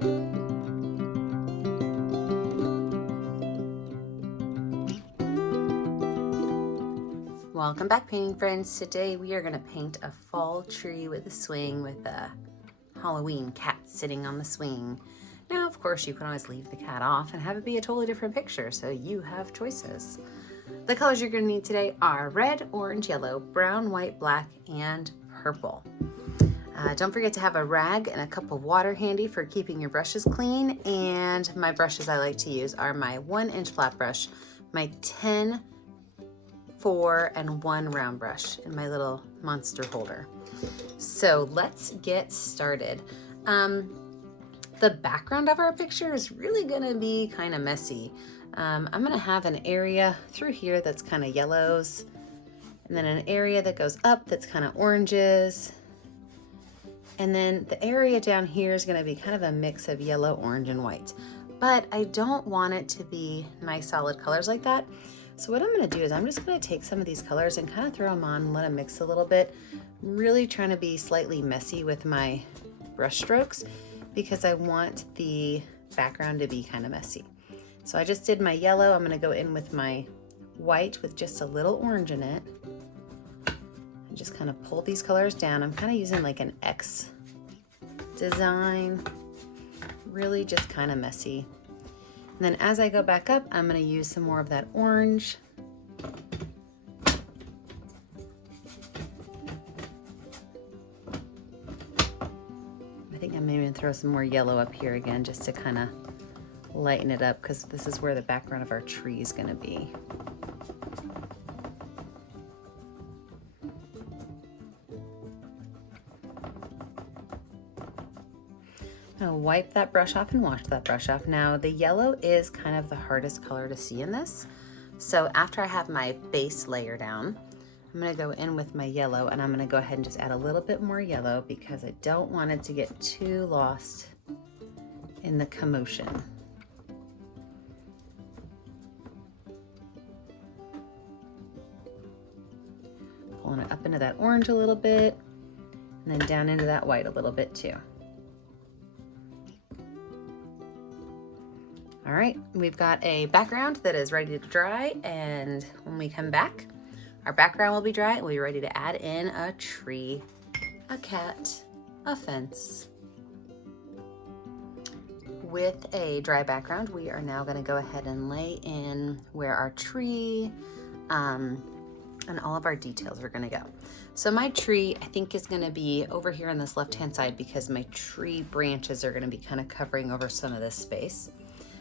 Welcome back, painting friends. Today we are going to paint a fall tree with a swing with a Halloween cat sitting on the swing. Now, of course, you can always leave the cat off and have it be a totally different picture, so you have choices. The colors you're going to need today are red, orange, yellow, brown, white, black, and purple. Don't forget to have a rag and a cup of water handy for keeping your brushes clean. And my brushes I like to use are my 1-inch flat brush, my 10, 4, and 1 round brush in my little monster holder. So let's get started. The background of our picture is really gonna be kind of messy. I'm gonna have an area through here that's kind of yellows, and then an area that goes up that's kind of oranges. And then the area down here is gonna be kind of a mix of yellow, orange, and white. But I don't want it to be nice solid colors like that. So what I'm gonna do is I'm just gonna take some of these colors and kind of throw them on and let them mix a little bit. I'm really trying to be slightly messy with my brush strokes because I want the background to be kind of messy. So I just did my yellow. I'm gonna go in with my white with just a little orange in it. Just kind of pull these colors down. I'm kind of using like an X design, really just kind of messy. And then as I go back up, I'm going to use some more of that orange. I think I'm maybe going to throw some more yellow up here again just to kind of lighten it up, because this is where the background of our tree is going to be. I'll wipe that brush off and wash that brush off. Now the yellow is kind of the hardest color to see in this. So after I have my base layer down, I'm gonna go in with my yellow, and I'm gonna go ahead and just add a little bit more yellow because I don't want it to get too lost in the commotion. Pulling it up into that orange a little bit, and then down into that white a little bit too. All right, we've got a background that is ready to dry, and when we come back, our background will be dry and we'll be ready to add in a tree, a cat, a fence. With a dry background, we are now gonna go ahead and lay in where our tree and all of our details are gonna go. So my tree, I think, is gonna be over here on this left-hand side because my tree branches are gonna be kind of covering over some of this space.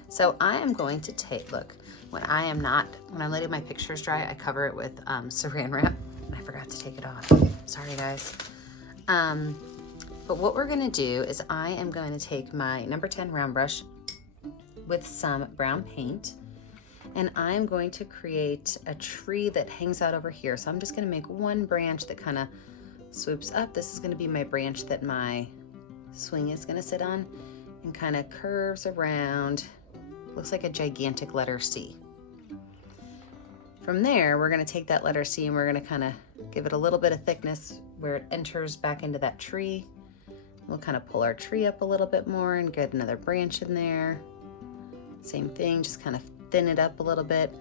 So I am going to take, look, when I'm letting my pictures dry, I cover it with saran wrap. I forgot to take it off. Sorry, guys. But what we're gonna do is I am going to take my number 10 round brush with some brown paint, and I'm going to create a tree that hangs out over here. So I'm just gonna make one branch that kind of swoops up. This is gonna be my branch that my swing is gonna sit on, and kind of curves around. Looks like a gigantic letter C. From there, we're gonna take that letter C and we're gonna kind of give it a little bit of thickness where it enters back into that tree. We'll kind of pull our tree up a little bit more and get another branch in there. Same thing, just kind of thin it up a little bit.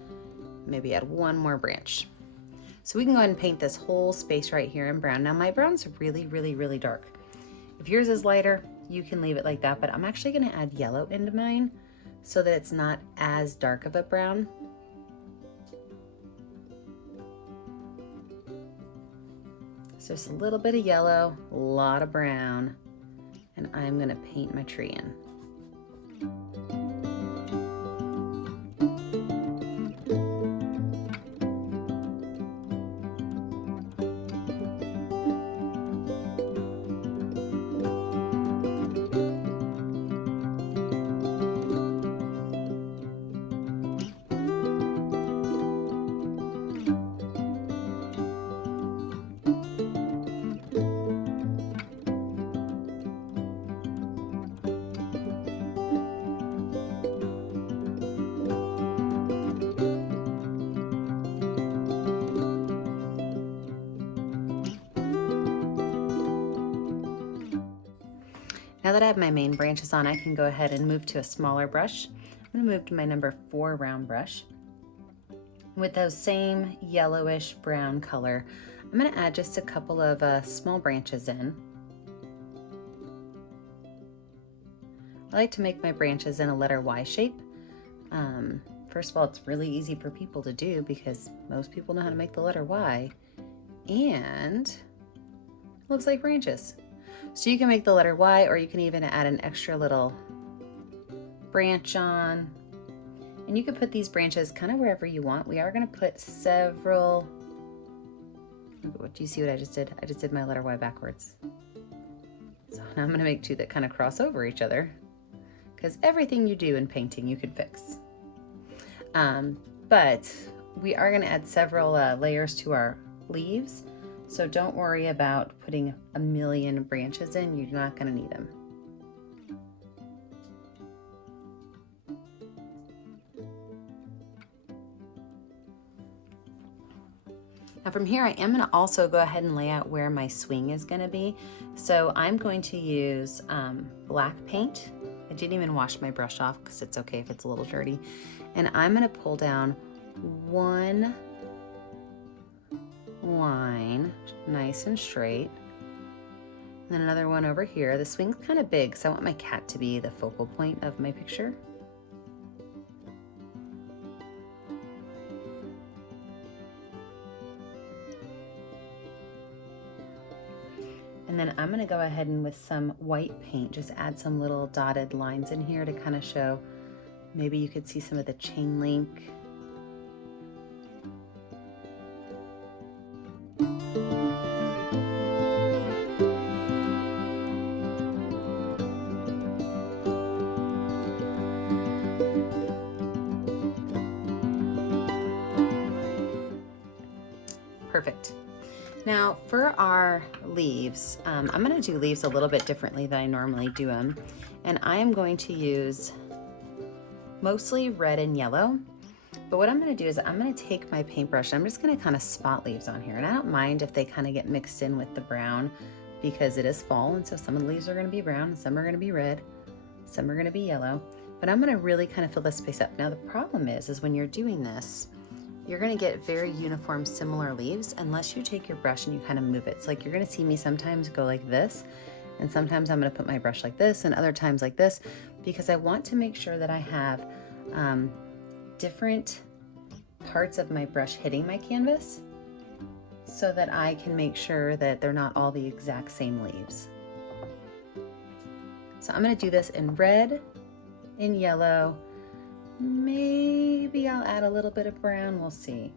Maybe add one more branch. So we can go ahead and paint this whole space right here in brown. Now my brown's really, really, really dark. If yours is lighter, you can leave it like that, but I'm actually gonna add yellow into mine so that it's not as dark of a brown. So just a little bit of yellow, a lot of brown, and I'm gonna paint my tree in. Now that I have my main branches on, I can go ahead and move to a smaller brush. I'm gonna move to my number 4 round brush. With those same yellowish brown color, I'm gonna add just a couple of small branches in. I like to make my branches in a letter Y shape. First of all, it's really easy for people to do because most people know how to make the letter Y, and it looks like branches. So you can make the letter Y, or you can even add an extra little branch on. And you can put these branches kind of wherever you want. We are going to put several. Do you see what I just did? I just did my letter Y backwards. So now I'm going to make 2 that kind of cross over each other, because everything you do in painting you could fix. But we are going to add several layers to our leaves. So don't worry about putting a million branches in. You're not going to need them. Now from here, I am going to also go ahead and lay out where my swing is going to be. So I'm going to use black paint. I didn't even wash my brush off because it's okay if it's a little dirty. And I'm going to pull down one line nice and straight, and then another one over here. The swing's kind of big, so I want my cat to be the focal point of my picture. And then I'm going to go ahead and with some white paint just add some little dotted lines in here to kind of show, maybe you could see some of the chain link. Perfect. Now for our leaves, I'm going to do leaves a little bit differently than I normally do them. And I am going to use mostly red and yellow. But what I'm going to do is I'm going to take my paintbrush and I'm just going to kind of spot leaves on here. And I don't mind if they kind of get mixed in with the brown because it is fall. And so some of the leaves are going to be brown, some are going to be red, some are going to be yellow. But I'm going to really kind of fill this space up. Now the problem is when you're doing this, you're going to get very uniform, similar leaves unless you take your brush and you kind of move it. So like you're going to see me sometimes go like this, and sometimes I'm going to put my brush like this and other times like this, because I want to make sure that I have different parts of my brush hitting my canvas so that I can make sure that they're not all the exact same leaves. So I'm going to do this in red, in yellow, maybe I'll add a little bit of brown, we'll see.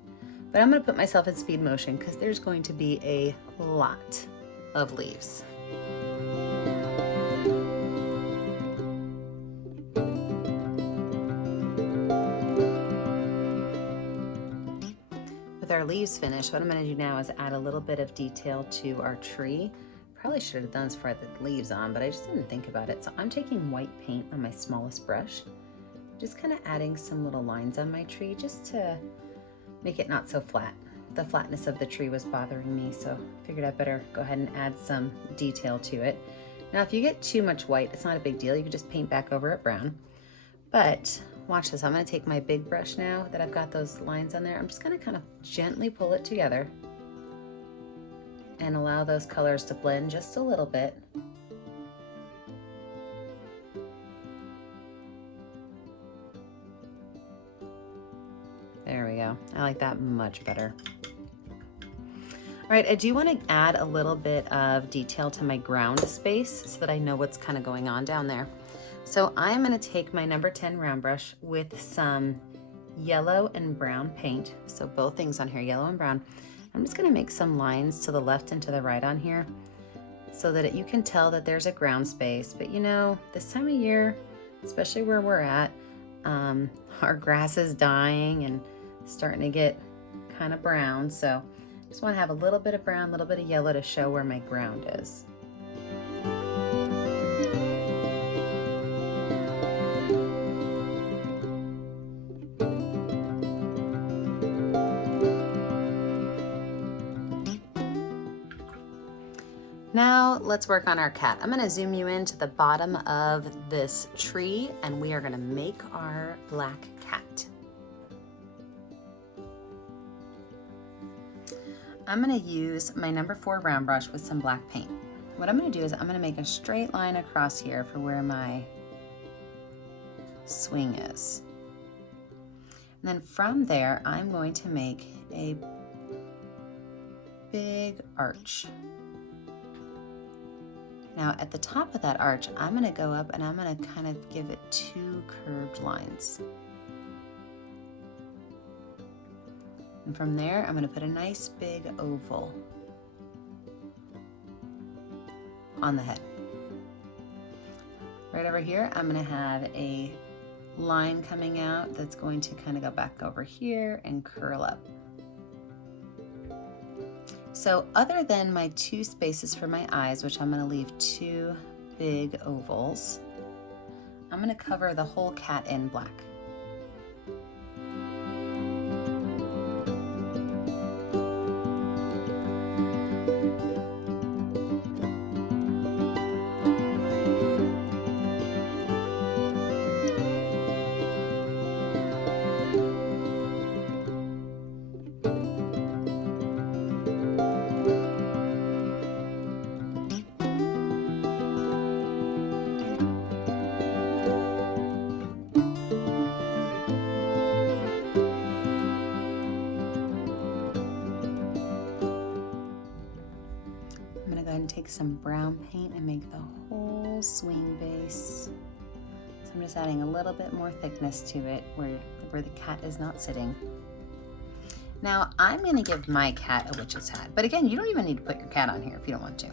But I'm going to put myself in speed motion because there's going to be a lot of leaves. With our leaves finished, what I'm going to do now is add a little bit of detail to our tree. Probably should have done this before I put the leaves on, but I just didn't think about it. So I'm taking white paint on my smallest brush, just kind of adding some little lines on my tree just to make it not so flat. The flatness of the tree was bothering me, so I figured I'd better go ahead and add some detail to it. Now if you get too much white, it's not a big deal. You can just paint back over it brown. But watch this, I'm going to take my big brush now that I've got those lines on there. I'm just going to kind of gently pull it together and allow those colors to blend just a little bit. There we go. I like that much better. All right, I do want to add a little bit of detail to my ground space so that I know what's kind of going on down there. So I'm going to take my number 10 round brush with some yellow and brown paint. So both things on here, yellow and brown. I'm just going to make some lines to the left and to the right on here so that you can tell that there's a ground space. But you know, this time of year, especially where we're at, our grass is dying and starting to get kind of brown. So I just want to have a little bit of brown, a little bit of yellow to show where my ground is. Now let's work on our cat. I'm gonna zoom you into the bottom of this tree and we are gonna make our black cat. I'm gonna use my number 4 round brush with some black paint. What I'm gonna do is I'm gonna make a straight line across here for where my swing is. And then from there, I'm going to make a big arch. Now at the top of that arch, I'm gonna go up and I'm gonna kind of give it 2 curved lines. And from there, I'm gonna put a nice big oval on the head. Right over here, I'm gonna have a line coming out that's going to kind of go back over here and curl up. So other than my 2 spaces for my eyes, which I'm gonna leave 2 big ovals, I'm gonna cover the whole cat in black. Take some brown paint and make the whole swing base. So I'm just adding a little bit more thickness to it where the cat is not sitting. Now I'm gonna give my cat a witch's hat, but again, you don't even need to put your cat on here if you don't want to.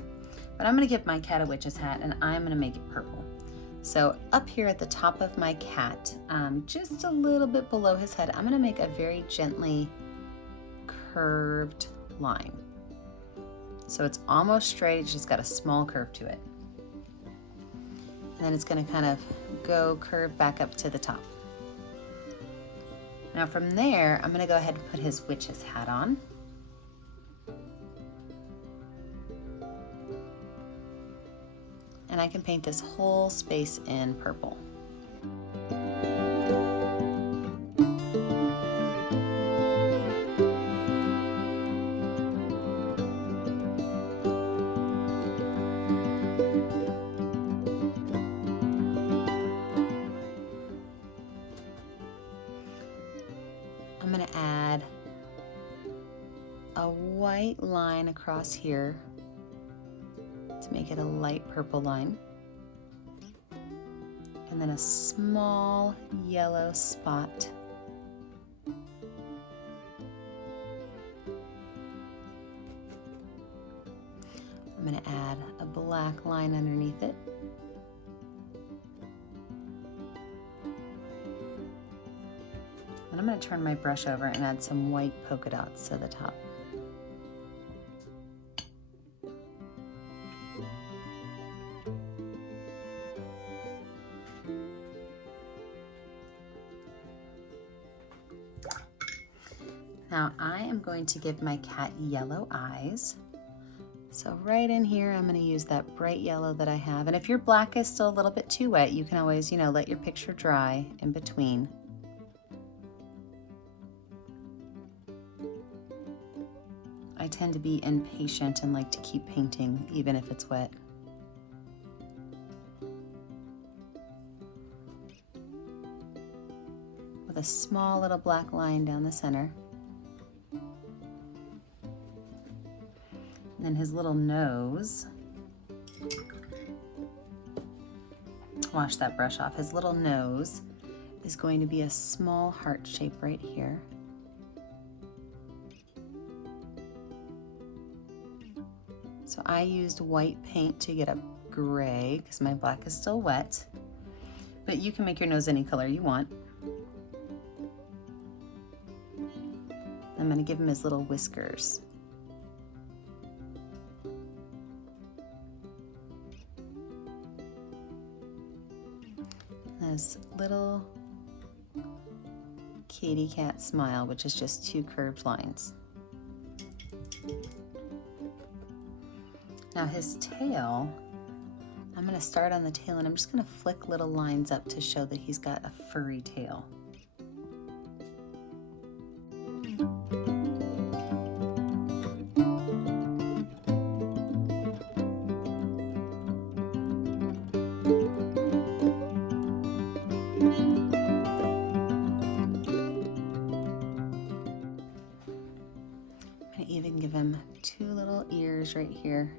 But I'm gonna give my cat a witch's hat and I'm gonna make it purple. So up here at the top of my cat, just a little bit below his head, I'm gonna make a very gently curved line. So it's almost straight, it's just got a small curve to it. And then it's gonna kind of go curve back up to the top. Now from there, I'm gonna go ahead and put his witch's hat on. And I can paint this whole space in purple. I'm going to add a white line across here to make it a light purple line, and then a small yellow spot. I'm going to add a black line underneath it. And I'm going to turn my brush over and add some white polka dots to the top. Now I am going to give my cat yellow eyes. So right in here, I'm going to use that bright yellow that I have. And if your black is still a little bit too wet, you can always, let your picture dry in between. I tend to be impatient and like to keep painting even if it's wet. With a small little black line down the center. And then his little nose. Wash that brush off. His little nose is going to be a small heart shape right here. So I used white paint to get a gray because my black is still wet, but you can make your nose any color you want. I'm going to give him his little whiskers. This little kitty cat smile, which is just 2 curved lines. Now his tail, I'm gonna start on the tail and I'm just gonna flick little lines up to show that he's got a furry tail. I'm gonna even give him 2 little ears right here.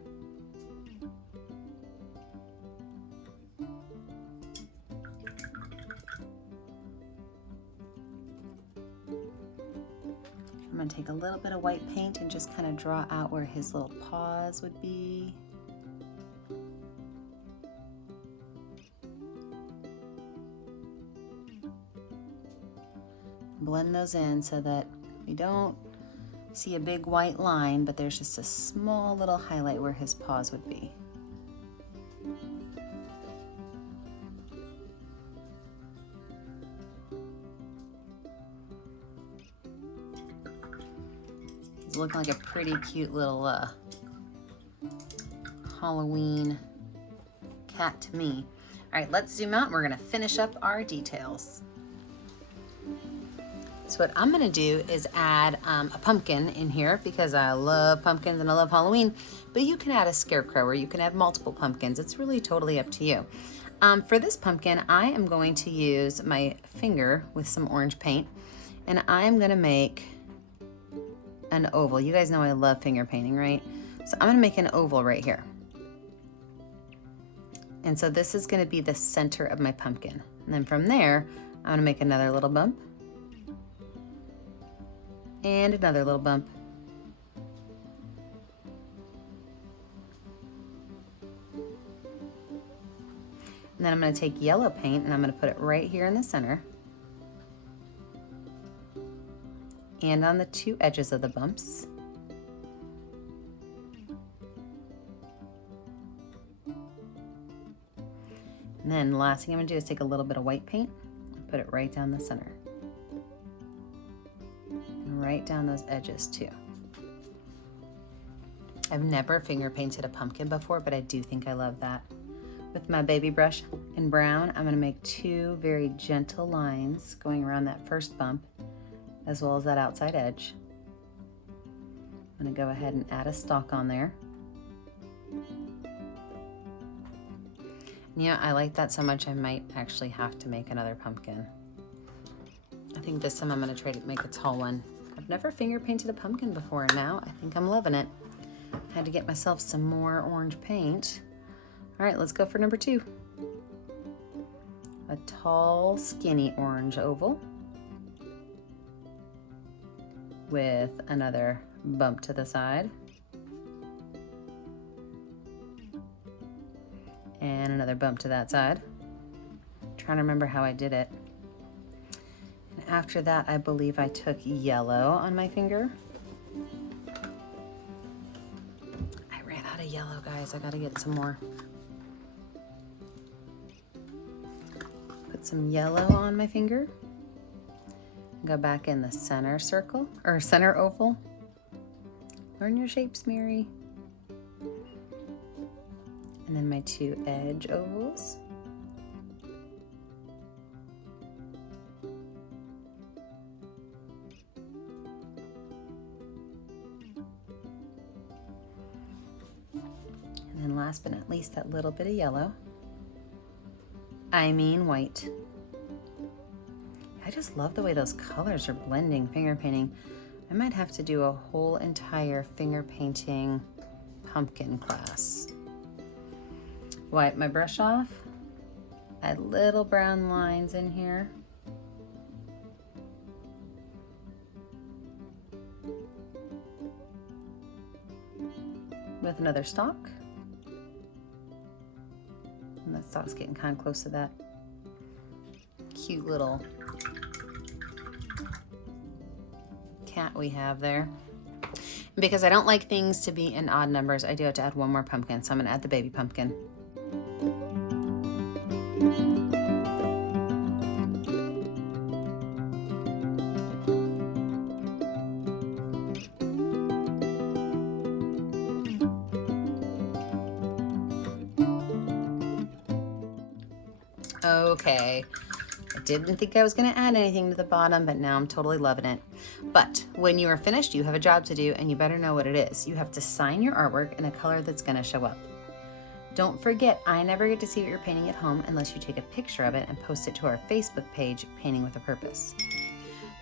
I'm gonna take a little bit of white paint and just kind of draw out where his little paws would be. Blend those in so that we don't see a big white line, but there's just a small little highlight where his paws would be. He's looking like a pretty cute little Halloween cat to me. All right, let's zoom out and we're gonna finish up our details. So what I'm gonna do is add a pumpkin in here because I love pumpkins and I love Halloween, but you can add a scarecrow or you can add multiple pumpkins. It's really totally up to you. For this pumpkin, I am going to use my finger with some orange paint and I'm gonna make an oval. You guys know I love finger painting, right? So I'm gonna make an oval right here. And so this is gonna be the center of my pumpkin. And then from there, I'm gonna make another little bump and another little bump. And then I'm gonna take yellow paint and I'm gonna put it right here in the center and on the 2 edges of the bumps. And then the last thing I'm gonna do is take a little bit of white paint and put it right down the center. And right down those edges too. I've never finger painted a pumpkin before, but I do think I love that. With my baby brush in brown, I'm gonna make 2 very gentle lines going around that first bump, as well as that outside edge. I'm gonna go ahead and add a stalk on there. And yeah, I like that so much I might actually have to make another pumpkin. I think this time I'm gonna try to make a tall one. I've never finger painted a pumpkin before, and now I think I'm loving it. I had to get myself some more orange paint. All right, let's go for number 2. A tall, skinny orange oval with another bump to the side and another bump to that side. I'm trying to remember how I did it. And after that, I believe I took yellow on my finger. I ran out of yellow, guys. I gotta get some more. Put some yellow on my finger. Go back in the center circle, or center oval. Learn your shapes, Mary. And then my 2 edge ovals. And then last but not least, that little bit of yellow. I mean white. I just love the way those colors are blending finger painting. I might have to do a whole entire finger painting pumpkin class. Wipe my brush off, add little brown lines in here. With another stalk. And that stalk's getting kind of close to that cute little cat we have there. And because I don't like things to be in odd numbers, I do have to add one more pumpkin, so I'm gonna add the baby pumpkin. Okay, I didn't think I was gonna add anything to the bottom, but now I'm totally loving it. But when you are finished, you have a job to do, and you better know what it is. You have to sign your artwork in a color that's gonna show up. Don't forget, I never get to see what you're painting at home unless you take a picture of it and post it to our Facebook page, Painting with a Purpose.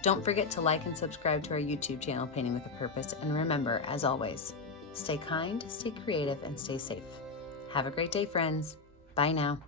Don't forget to like and subscribe to our YouTube channel, Painting with a Purpose. And remember, as always, stay kind, stay creative, and stay safe. Have a great day, friends. Bye now.